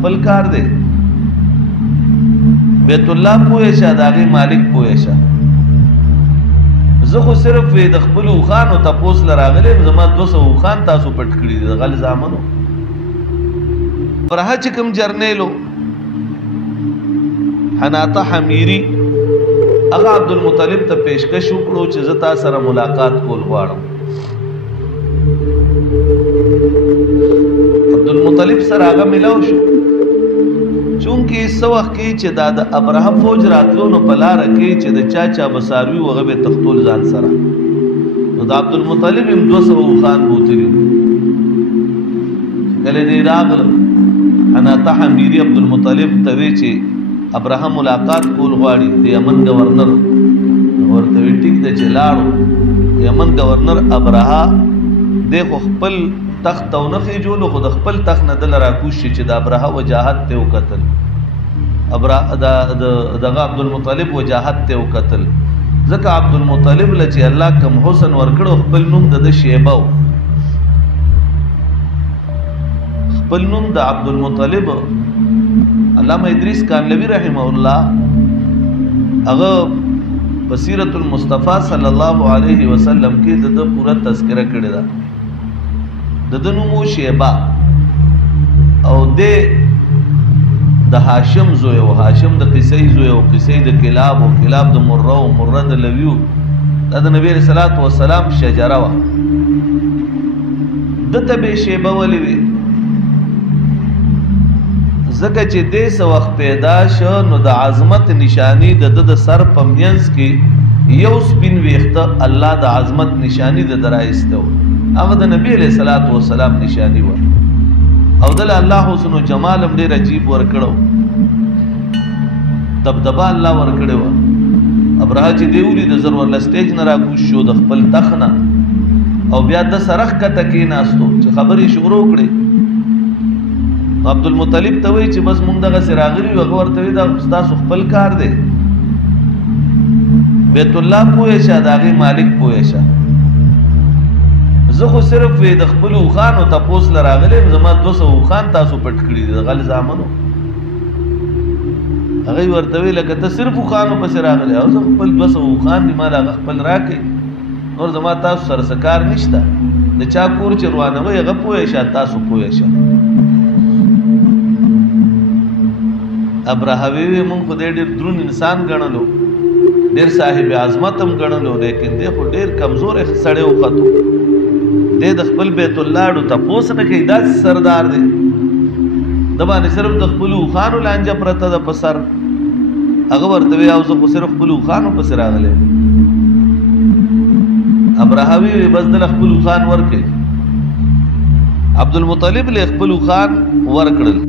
خپل کار دی بیت الله پوهه شه د هغې مالک پوهه شه زه خو صرف د خپلو اوښانو تپوس له راغلی یم زما 200 اوښان تاسو پټ کړي دي د غل زامنو ابرهه چې کوم جرنیل و حناطه حمیري هغه عبدالمطلب ته پیشکش وکړو چې زه تا سره ملاقات کول غواړم عبدالمطلب سره هغه ملاو شو چونکې څه وخت کې چې دا د ابرهه فوج راتلو نو په لاره کې چې د چا چا به څاروي و هغه به تختول ځان سره نو د عبدالمطلب هم 200 اوښان بوتلي کله دی راغله حناطه حمیري عبدالمطلب ته وی چې ابرهه ملاقات کول غواړي د یمن گورنر ورته وی ټیک دی چې لاړو یمن گورنر ابرهه دی خو خپل تخت او نخې جوړو خو د خپل تخت نه دل راکوش چې د ابرهه وجاهت ته وکتل دغه عبدالمطلب وجاهت ته وکتل ځکه عبدالمطلب له چې الله کم حسن ورکړو خپل نوم د شیبه و خپل نوم د عبدالمطلب علامه ادریس کانلوی رحمه الله هغه بصیرت المصطفی صلی الله علیه وسلم کې د پوره تذکره کړی ده د نوم شیبه او د هاشم زوی او هاشم د قصې زوی او قصې د کلاب او کلاب د مره او مره د لویو دا د نبی رسول الله والسلام شجره وا د تبه شیبه ولې وی زکه چې دې سو وخت پیدا شو نو د عظمت نشانی د سر پمینس کې یو سپین ویخته الله د عظمت نشانی د درایسته هغه د نبی علیہ الصلوۃ والسلام نشانی و او دل الله حسن و جمال هم ډیر عجیب ور کړو دبدبا الله ور کړو ابرهه چې دیولي د زر ور سټیج نه راکوش شو د خپل تخنه او بیا د سرخ کته کې ناستو چې خبرې شروع کړې عبدالمطلب ته وی چې بس مونږ دغه سراغلی وغه ورته وی دا تاسو خپل کار دی بیت الله پوهه شه د هغې مالک پوهه شه زه خو صرف د خپلو اوښانو تپوس له راغلی یم زما 200 اوښان تاسو پټ کړي دي د غل زامنو هغې ورته وی لکه ته صرف اوښانو پسې راغلی او زه خپل 200 اوښان دي مال هغه خپل راکړئ نور زما تاسو سره څه کار نشته د چا کور چې روانوئ هغه پوهه شه تاسو پوهه شه ابرهه وی مونږ خو ډېر دروند انسان ګڼلو ډېر صاحب عظمت هم ګڼلو لیکن دی خو ډېر کمزوری سړی وختو دی د خپل بیت الله ډو تپوس نه کوي داسې سردار دی د باندې صرف د خپلو اوښانو لانجه پرته ده په سر هغه ورته وی او زه خو صرف خپلو اوښانو پسې راغلی ابرهه وی بس دله خپل اوښان ورکړي عبدالمطلب له خپل اوښان ورکړل